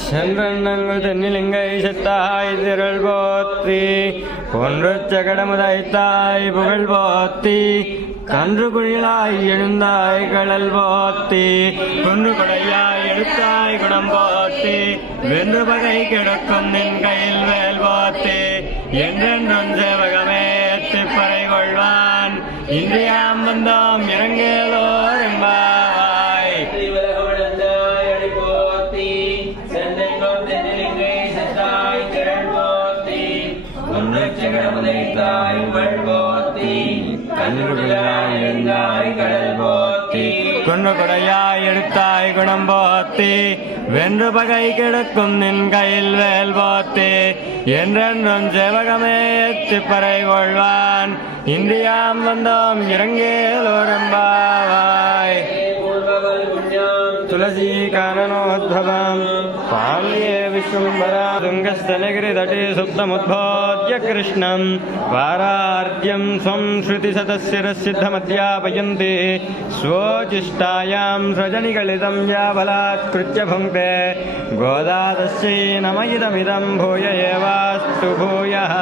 சென்றங்கள் தென்னிலிங்கை செத்தாய் திரள் போற்றி ஒன்று சகடமுதைத்தாய் புகழ் போத்தி கன்று குழிலாய் எழுந்தாய் கடல் போத்தி குன்று கொடையாய் எடுத்தாய் குடம் போத்தி வென்று பகை கிடக்கும் நின் கையில் வேல் போத்தி என்றென்றும் சேவகமே திப்பறை கொள்வான் இன்றியாம் வந்தோம் இறங்கேலோர் என்பாய் கொண்டு கொடையாய் எடுத்தாய் குணம் போத்தி வென்று பகை கிடக்கும் நின் கையில் வேல் போத்தி என்றென்றும் சேவகமே திப்பறை கொள்வான் இந்தியாம் வந்தோம் இறங்கேலோரம்பாவாய் तुलसी काननोद्भवम् पाल्ये विश्वम्भरा तुङ्गस्तनगिरितटे सुप्तमुद्बोध्य कृष्णम् पारार्ध्यम् स्वं श्रुतिशतशिरसिद्धमध्यापयन्ति स्वोचिष्टायाम् सृजनिगलितम् या बलात्कृत्य भुङ्क्ते गोदादस्यै नमयिदमिदम् भूय एवास्तु भूयः